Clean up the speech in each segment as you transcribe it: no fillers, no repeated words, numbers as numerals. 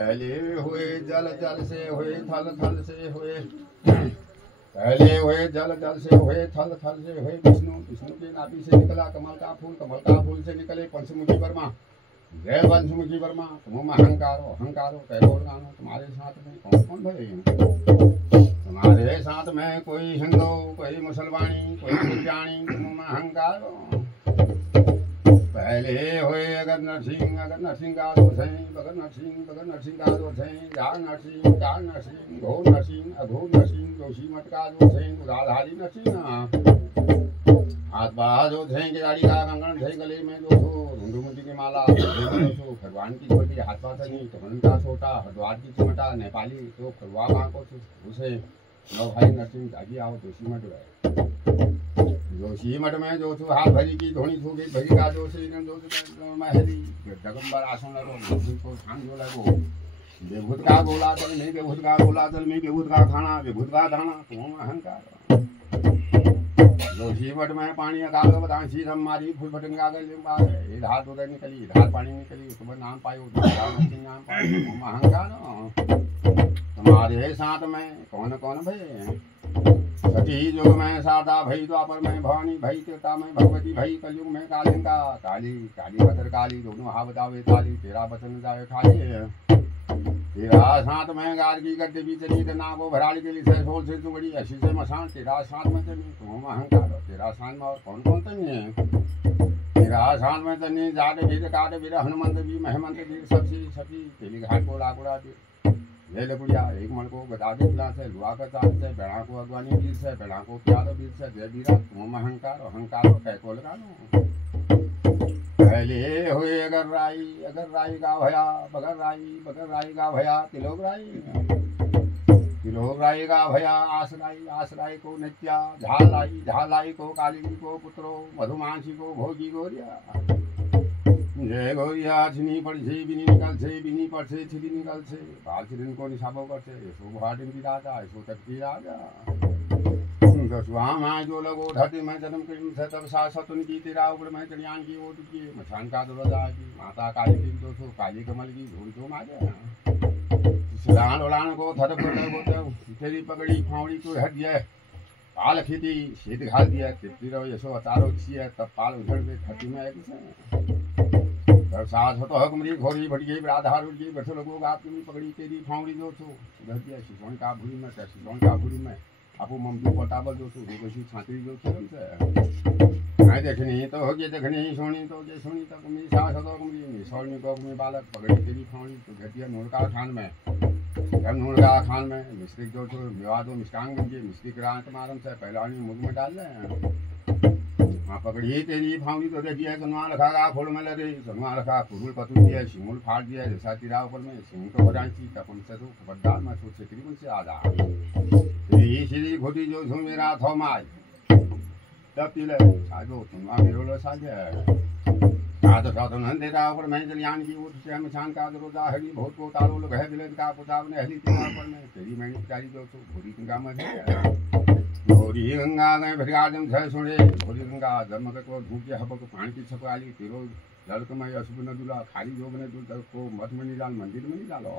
पहले हुए जल, जल से हुए थल, थल से हुए पहले हुए जल, जल से हुए थल, थल से हुए विष्णु, विष्णु के नाभि से निकला कमल का फूल, कमल का फूल से निकले पंचमुखी वर्मा। जय पंचमुखी वर्मा, तुम अहंकारो अहंकारो कैरो गानो। तुम्हारे साथ में कौन कौन भरे? तुम्हारे साथ में कोई हिंदू, कोई मुसलमानी, कोई विज्ञानी, तुम अहंकारो। पहले हुए अगर नरसिंह, अगर नरसिंह का दोष है, बगर नरसिंह, बगर नरसिंह का दोष है, जा नरसिंह, जा नरसिंह, घोर नरसिंह, अघोर नरसिंह, जोशी मठ का दोष है, उदाधारी नरसिंह। हाथ बाहर दोष है, गिराड़ी का कंगन है, गले में दोष हो, रुंडुमुंडी की माला भगवान की छोटी, हाथ पाथ नहीं, कमल का छोटा, हरिद्वार की चिमटा, नेपाली तो खरवा माँ को उसे नौ भाई नरसिंह जागी आओ जोशी मठ गए। जोशी मठ में जो तू हाथ भरी की धोनी थू गई भरी का जो से महरी जगम्बर आसन लगो को खान जो लगो। बेभूत का गोला जल में, बेभूत का गोला जल में, बेभूत का खाना, बेभूत का दाना, तुम अहंकार। जोशी मठ में पानी अकाल बदांसी सब मारी फूल फटंगा गए, इधर उधर निकली, इधर पानी निकली, तुम नाम पायो, नाम पायो, तुम अहंकार। तुम्हारे साथ में कौन कौन भय? सती युग में शारदा भई, द्वापर में भवानी भई, त्रेता में भगवती भई, कलयुग में कालिंका, काली काली भद्र काली, दोनों हा बतावे काली, तेरा बचन जावे खाली। तेरा साथ में गार्गी कर देवी चली, ना को भराड़ी के लिए सोल से चुगड़ी, ऐसी से मसान, तेरा साथ में चली, तुम अहंकार। तेरा साथ में और कौन कौन तनी है? तेरा साथ में तनी जाट वीर, काट वीर, हनुमंत वीर, महमंत वीर, सबसी सती, तेली घाट को लाकुड़ा वीर, ले लकुड़िया एक मन को बता दे खिला से, लुआ का चाल से, बेड़ा को अगवानी वीर से, बेड़ा को प्यार वीर से, जय वीरा तुम अहंकार, अहंकार कै को लगा लो। पहले हुए अगर राई का भया, बगर राई का भया, तिलोक राई का भया, आस राई को नित्या, झाल लाई को कालिंदी को पुत्रो, मधुमांसी को भोगी गोरिया। जय गौरिया छिनी पड़ से बिनी निकल से, बिनी पड़ से छिड़ी निकल से, बाल छिड़न को निशाबो कर से, ऐसो भाटिन की राजा, ऐसो तट की राजा। दसवां माँ जो लगो धरती में जन्म करी से, तब सासत उनकी तेरा उग्र में चढ़ियान की ओट की, मछान का दुर्गा की, माता काली की दो सो, काली कमल की धूल तो मारे। सिलान उलान को थर पर तेरी पकड़ी फावड़ी को हट गया, पाल खीती शीत घाल दिया, तिप्ती रहो यशो अतारो छिए, तब पाल उधर से खती में एक से। सास हो तो हकमरी घोरी भटकी राधार उड़की, बैठो लोगों का तुम्हें पकड़ी तेरी फावड़ी दो सो, उधर दिया शिशोन का भूरी में, शिशोन का भूरी में आपको मम्मी पोटाबल दो सो, रोगशी छात्री दो सो से। नहीं देखनी तो हो गई, देखनी सोनी तो जे सोनी तक मेरी सास हो तो हकमरी सोनी को अपने बालक पकड़ी तेरी फावड़ी, तो घटिया नूरका खान में, जब नूरका खान में मिस्त्रिक जो सो विवाह दो मिष्टांग बन गई, मिस्त्रिक रात मारम से पहलानी मुख में डाल दें। हाँ पकड़ी तेरी फावड़ी तो दे दिया, सनवा रखा का फोड़ में लगे, सनवा रखा कुरुल पतू दिया, शिमुल फाड़ दिया, जैसा तिरा ऊपर में सिंह तो हो जाती, तपन से तो खबरदार मैं सोच से से आधा तेरी सीधी घोटी जो सो मेरा थो माय, तब तिले साजो तुमवा मेरो लो साजे। साधो साधो नंदेरा ऊपर में जलियान की ओट से, मचान का दरोजा हरी बहुत को तारो लोग है बिलेद का पुताब ने हरी तिरा ऊपर में, तेरी मैंने प्यारी जो सो भूरी गंगा में भोरी गंगा गए भरियाजम छह सुने, भोरी गंगा जन्म को धूके हबक पानी की छपाली, तेरो लड़क में अशुभ न दुला, खाली जोग ने दूध को मठ में नहीं डाल, मंदिर में नहीं डालो।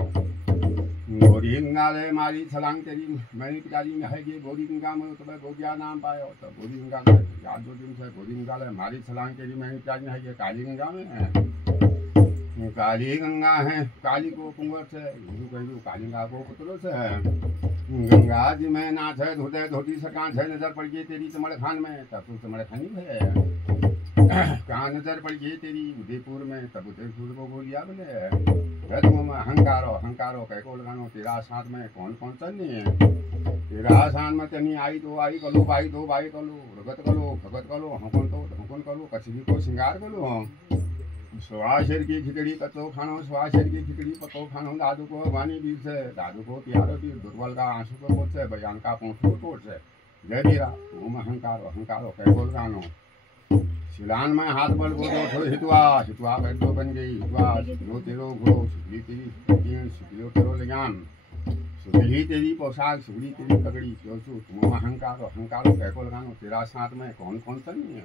भोरी गंगा ले मारी छलांग तेरी मैंने पिताजी में है ये, भोरी गंगा में तो भोगिया नाम पायो, तो भोरी गंगा का याद दो दिन से, भोरी गंगा ले मारी छलांग तेरी मैंने पिताजी में है ये, काली गंगा में है, काली गंगा है, काली को कुंवर से, हिंदू कह काली गंगा को पुत्रों से है। गंगा जी में नाच है, धोते धोती सरकान है, नजर पड़ गई तेरी चमड़ खान में, तब तो चमड़ खानी है। कहाँ नजर पड़ गई तेरी उदयपुर में, तब उदयपुर को बोलिया बोले, तुम अहंकारो कह को लगानो। तेरा साथ में कौन कौन चलनी है? तेरा साथ में चलनी आई दो आई कलो, भाई दो भाई कलो, रगत कलो भगत कलो, हकुन कलो, कचरी को श्रृंगार कलो। सोआ शेर की खिचड़ी कतो खानो, सोआ शेर की खिचड़ी पतो खानो, दादू को वानी वीर से, दादू को प्यारो वीर, दुर्बल का आंसू को कोट से, बयान का पोंछू को कोट से। जय वीरा तुम अहंकारो कह को लगानो। सिलान में हाथ बल को दो हितवा बैठो बन गई, हितवा जो तेरो घोड़ो, सुखली तेरी सुखलियो तेरो लगान, सुखली तेरी पोशाक, सुखली तेरी पगड़ी, क्यों तुम अहंकारो कह को लगानो। तेरा साथ में कौन कौन सा नहीं है?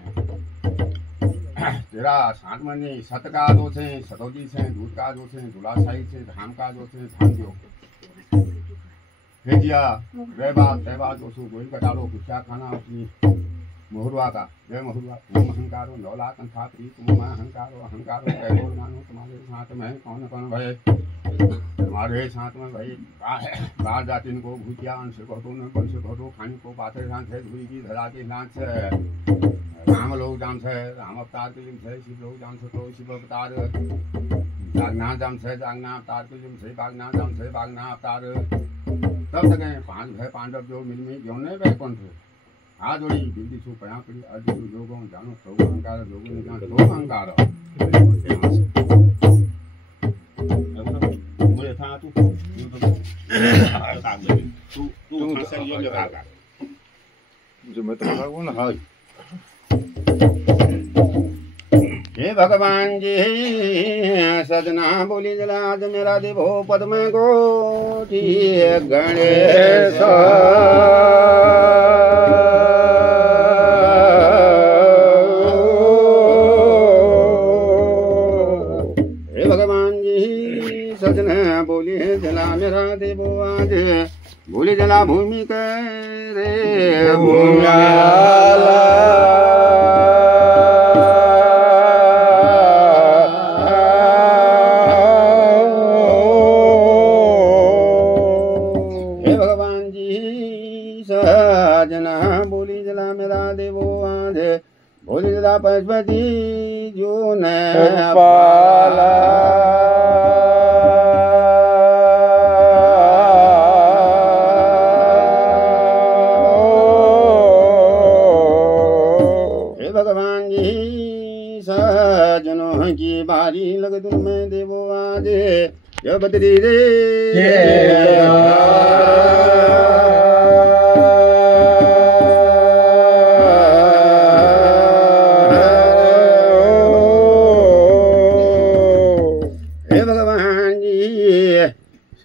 तेरा साथ मनी सत का दो से सतौदी से दूध का दो से धुलाशाही से धाम का दो से धाम दो भेजिया रेबा तैबा दो सो गोल कटालो कुछ खाना अपनी मोहरुआ का जय मोहरुआ तुम अहंकारो नौला कंथा प्री तुम अहंकारो अहंकारो कैलोर मानो तुम्हारे साथ में कौन कौन भय तुम्हारे साथ में भाई बाहर जाति को भूतिया अंश घटो न वंश घटो खानी को पाथे जान से धुरी की धरा के नाच से राम लोग जान से राम अवतार के लिम से शिव लोग जान से तो शिव अवतार जागना जान से जागना अवतार के लिम से बागना जान से बागना अवतार तब तक पांच भय पांडव जो मिल में क्यों नहीं वैकुंठ आ जोड़ी बिल्ली सु पया पड़ी अर्जुन जोगों जानो तो अहंकार जोगों ने जान तो अहंकार मुझे था तू खांसे लियो ले का जो मैं तो भागो ना हाय हे भगवान जी सजना बोली जलाद मेरा देवो पद में गोठी गणेश हे भगवान जी सजना बोली जला मेरा देवो आज बोली जला भूमि के रे भूमियाला पशुपति जो न पाला हे भगवान जी सजनों की बारी लग तुम में देवो आज जब बदरी रे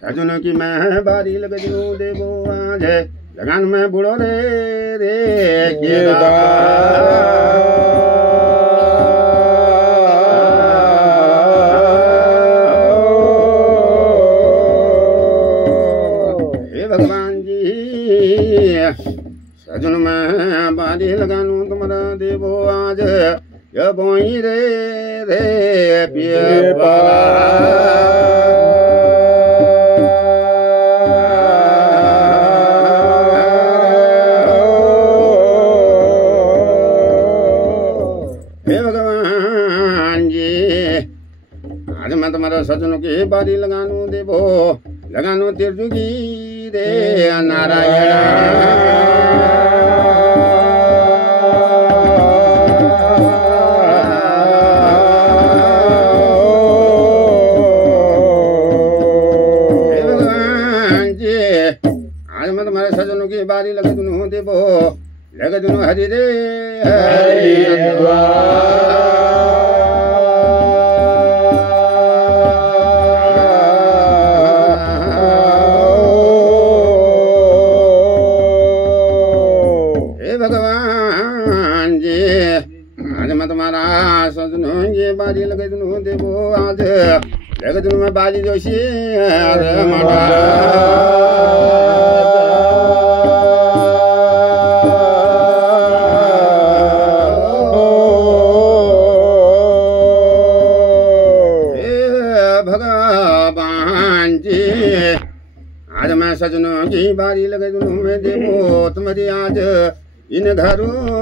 सजनों की मैं बारी लग दूं देवो आज लगान में बुढ़ो रे रे हे भगवान जी सजन में बारी लगानू तुम्हारा देवो आज ये बोई रे रे पिए सजनों की बारी लगानू देवो लगानू तिरजुगी रे नारायण भगवान जी आज मैं तुम्हारे सजनों की बारी लगा दूँ देवो लगा दूँ हरि रे बाजी लगे दूँ देवो आज लगे दूँ मैं बाजी जोशी भगवान जी आज मैं सजनों की बारी लगे दूँ मैं देवो तुम्हारी आज इन घरों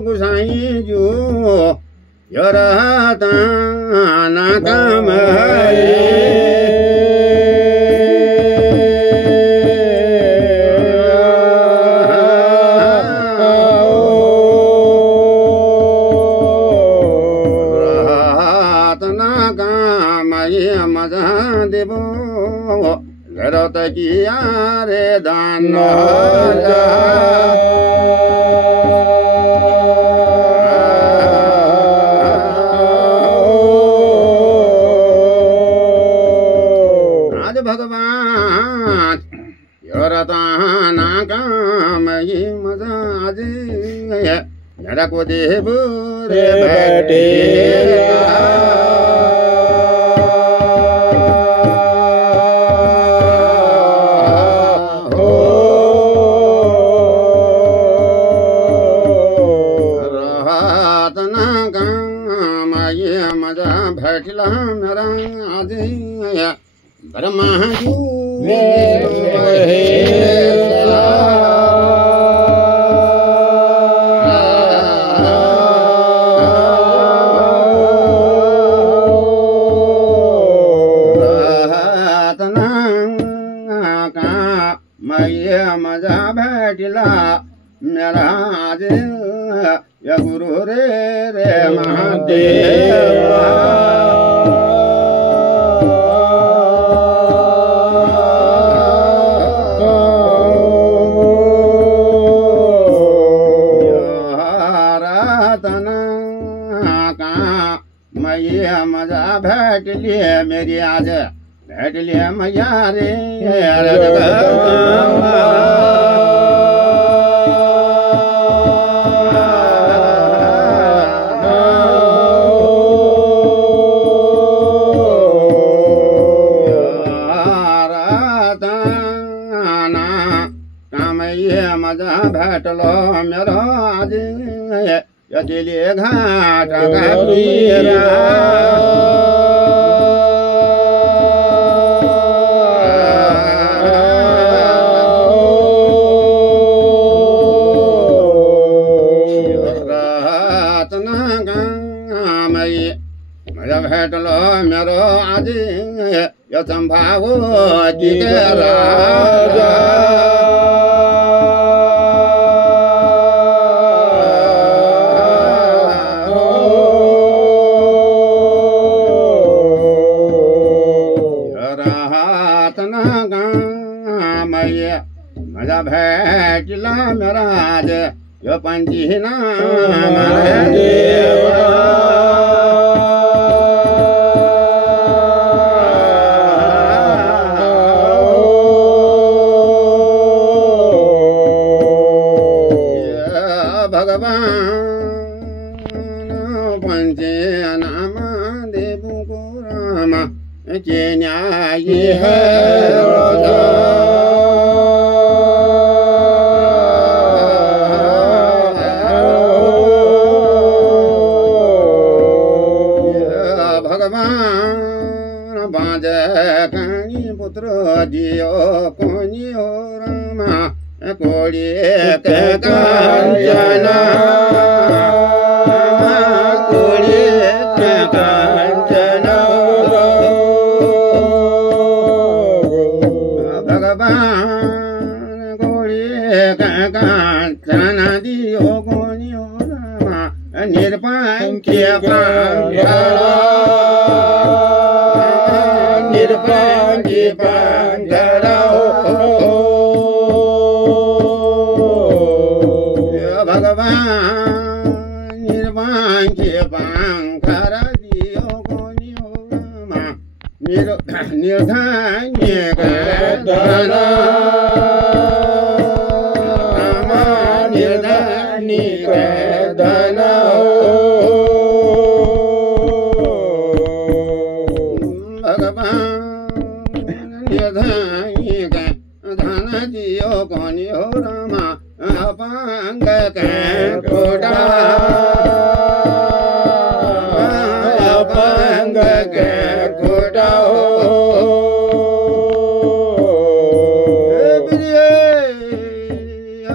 गुसाई जो यरता ना काम गरत किया रे दान आज भगवान योरताना काम ये मजा आज मेरा को देव रे बैठे बैठला मेरा आज ब्रह्मा मजा बैठला मेरा आज या गुरु रे रे महादेवा मजा बैठ लिए मेरी आज बैठ लिए मैया रे मजा बैठ लो मेरो आज दिले घाट गीरा मजा भेट लो मेरो आज यो संभाव राजा मजा भेटला मेरा आज यो पंची नाम देवा भगवान पंचे नाम देव को राम के न्याय है पुत्र दियो कोनी हो रामा कोड़ी के कांचना कोड़ी के कांचना भगवान कोड़ी के कांचना दियो कोनी हो रामा निरपंखी पांखा निर्पंखी पांखराओ भगवान निर्पंखी पांखरा दियो कोनी हो रामा निर्धन्य धना निर्धन्य धना धन दियो कोनी हो रामा अपांग के कोड़ा अपांग के कोड़ा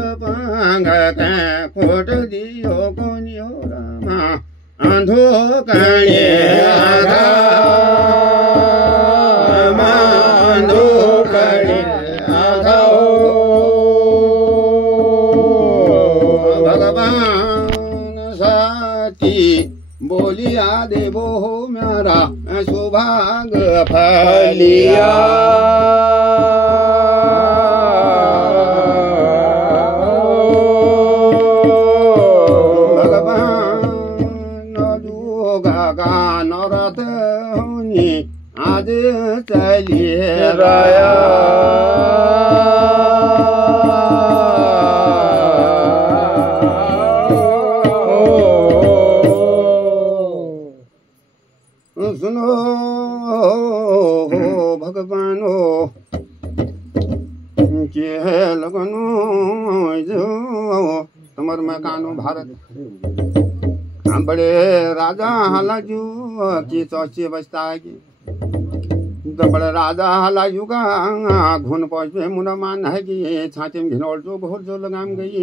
अपांग के कोट दियो कोनी हो रामा अंधो कणे आधा भगवान साथी बोलिया देवो हो मेरा सुभाग फलिया नरत हुनी आज चलिएर सुनो भगवान हो के लगनु जो तुम्हार में कानू भारत बड़े राजा हलाजू की चौची बचता है की तो बड़े राजा हलाजू का घुन पहुँच पे मुना मान है कि छाती में घिनौल जो घोर जो लगाम गई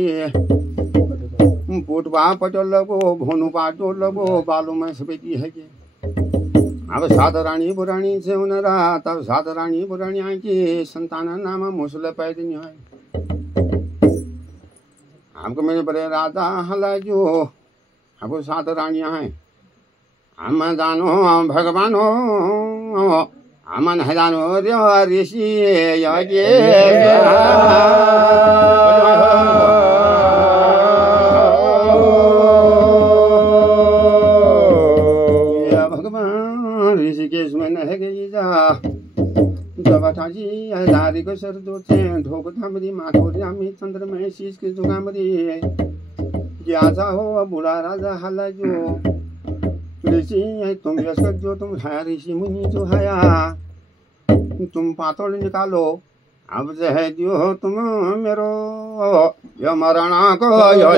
पुटवा पटोल लगो भोनू पाटोल लगो बालू में सफेदी है कि अब सात रानी पुरानी से उनरा तब सात रानी पुरानी आई की संतान नाम मुसले पैदा नहीं है हमको मेरे बड़े राजा हलाजू अब सात रानियां हैं हम जानो भगवान हो हमन है जानो ऋषि यज्ञ भगवान ऋषिकेश में न है गई जा जबाठाजी दारी को सर दो ढोक थामरी माथोरी आमी चंद्र में शीश की जुगामरी क्या हो बुढ़ा राजा हाला जो ऋषि तुम यशक जो तुम है ऋषि मुनि जो हया तुम पातोड़ निकालो अब जो है जो तुम मेरो यो मरणा को यो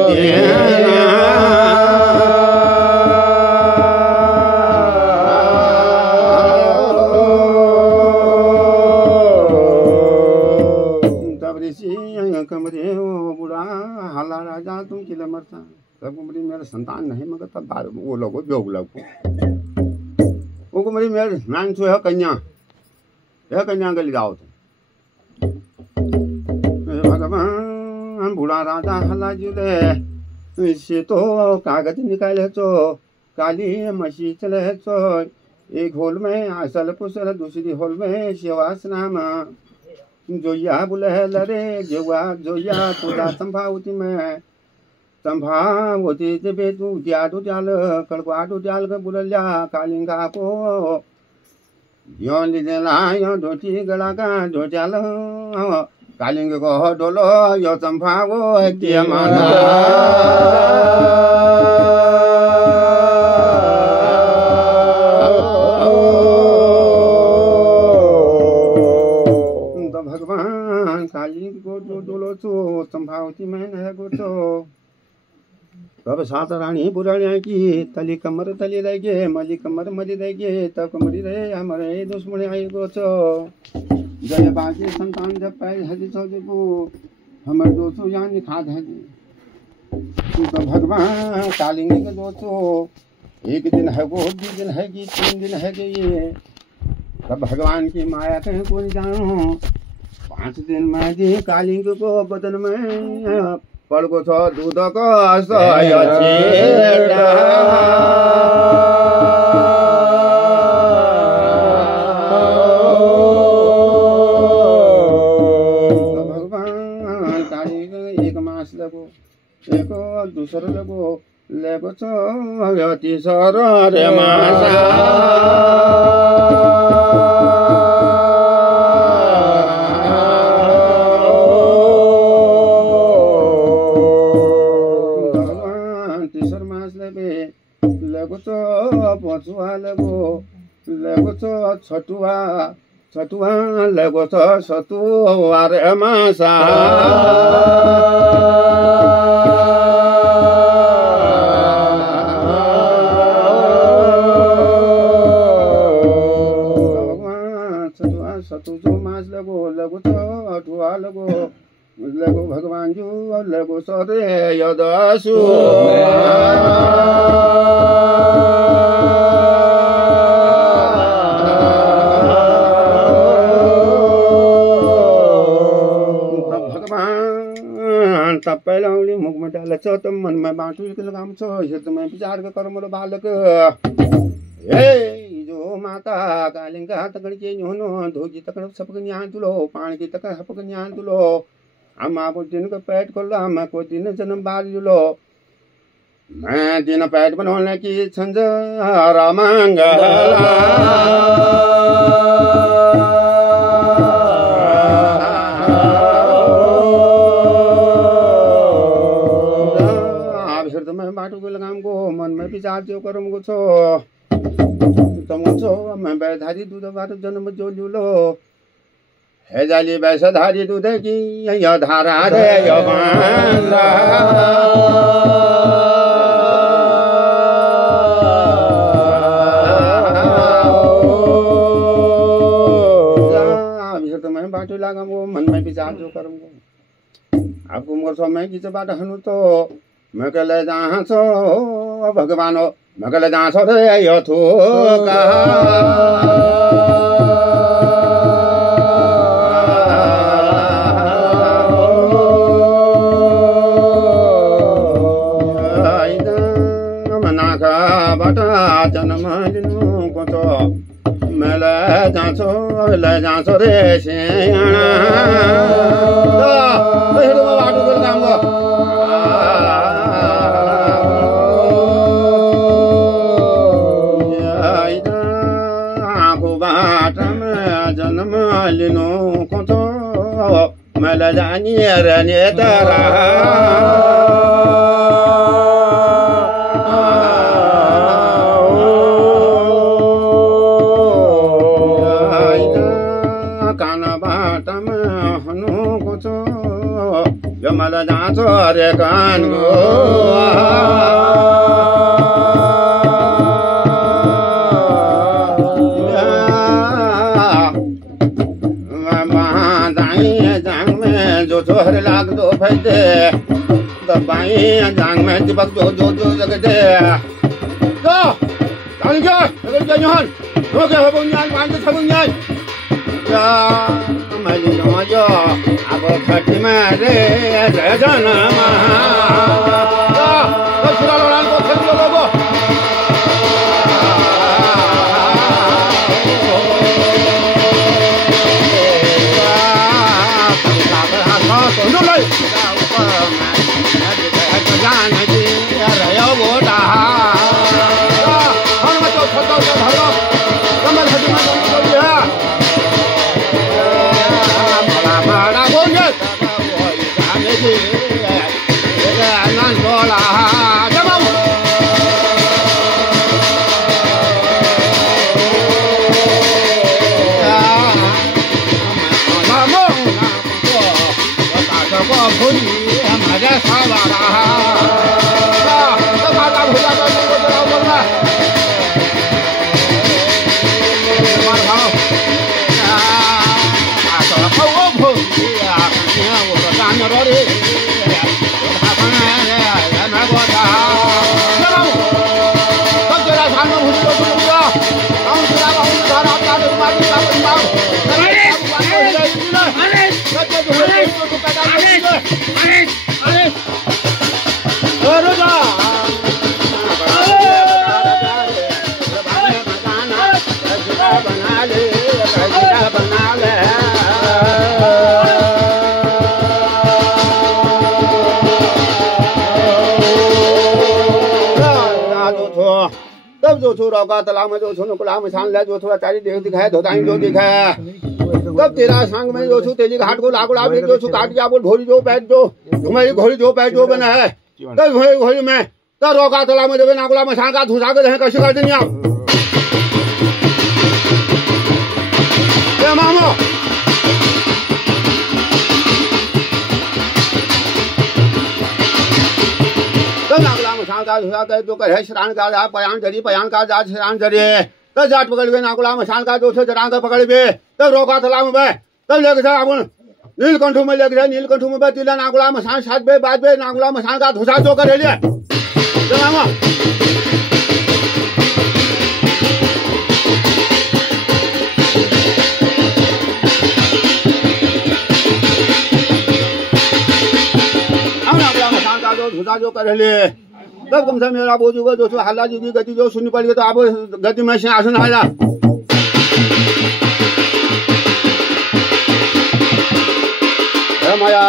तब ऋषि कमरे हो बुढ़ा हाला राजा तुम किले मरता तब कुमरी मेरे संतान नहीं मगर तब बार वो लोगो जोग लगो वो कुमरी मेरे नाम छो है कन्या गली जाओ तुम भगवान बुढ़ा राजा हाला जुले से तो कागज निकाले तो काली मसी चले तो एक होल में आसल पुसल दूसरी होल में शिवास नाम जोया बुले लरे जोया पूजा संभावती में संभावती जबे तू जादू जाल कड़वाडू जाल के बुलल्या कालिंगा को यो लिजला यो ढोटी गला का ढोजाल कालिंग को डोलो यो संभावो के माना काली को जो डोलो तो संभावती में न गो तो तब सात रानी पुरानी की तली कमर तली रह गए मली कमर मरी रह गए तब कमरी रहे हमारे दुश्मन आई गो तो जय बाजी संतान जब पैर हजी तो जबो हमर दोस्तों यानी खाद है तो भगवान कालिंगी के दोस्तों एक दिन है वो 2 दिन है कि 3 दिन है कि ये तब भगवान की माया कहीं कौन जानो 5 दिन में जी कालिंग को बदन में पड़को छ दूध को भगवान कालिंग एक मास लगो एक दूसरा लगो छ तीसर रे मासा लगो तो पचुआ लगो तो छटुआ लगो तो सतुआ रे मासा छटुआ सतु जो मास लगो तो अठुआ लगो भगवान जो लगो सरे यदसु भगवान तब पहला उंगली मुख में डाल तो मन में बांटू के लगाम छो ये तो मैं विचार कर मोर बालक जो माता कालिंगा तकड़ के न्योनो धोजी तकड़ सबक न्यान तुलो पान की तकड़ हपक न्यान तुलो अम्मा को दिन को पैट कर लो अम्मा को दिन जन्म बाल लो मैं दिन पैट बनाने की छंद रामंगला मैं बाटो को लगाम को मन में विचार जो करम को छो तुम छो मैं बैधारी दूध बाटो जन्म जो लो है जाली वैसा धारी दूध की या धारा रे या बांधा तो मैं बाटो लगाम को मन में विचार जो करम को आपको मोर समय की बात हनु तो मैं कहले जहाँ छो भगवान हो मैं कहले जहाँ छो रे यो थोका मनाका बाटा जन्म लिनु को तो मैं ले जहाँ छो रे सियाना तो हेरो बाटो को काम को लिनो को तो मैं ल जानी रहने तारा कान बाट में हनु को तो यो मल जाँचो रे कान गो हर लाग दो फैदे दबाई जांग में चिपक जो जगदे तो ताली के अगर के जोहन हो के हबुन्याल मान के छबुन्याल या मली नो जो अब खटी में रे जय जनमा तो सुरा लोलान को खटी लोगो जो छोरा का तला में जो सुनो कला में छान ले जो थोड़ा चारी देख दिखाए धोताई जो दिखाए तब तेरा संग में जो छु तेली घाट को लागुला भी जो छु काटिया बोल घोड़ी जो बैठ जो घुमाई घोड़ी जो बैठ जो बना है तब घोड़ी में तब रोका तला में जो नागुला में छान का धुसा के रहे कैसे कर देनिया ए मामो का जो कहे श्रान का जा पयान का जा श्रान जरिए तब जाट पकड़ गए नागुला में शान का जो जरा का पकड़ गए तब रोका तला में बे तब लेके जा अपन नीलकंठू में लेके जाए नीलकंठू में तिला नागुला में शान साथ बे बाद बे नागुला में शान का धुसा जो कर ले चला धुसा जो कर ले सब कम से मेरा बोझूगा दोस्तों हल्ला जी की गति जो सुननी पड़ेगी तो आप गति में से आसन आया माया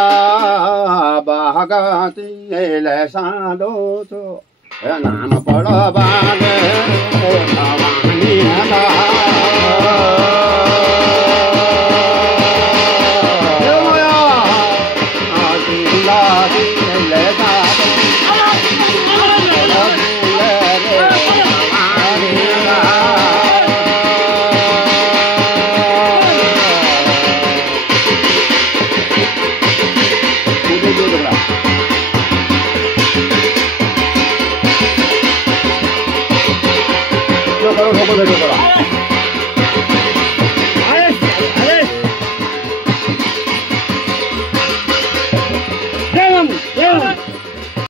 बागती लैसा दोस्तों नाम पड़ा बागे भवानी करो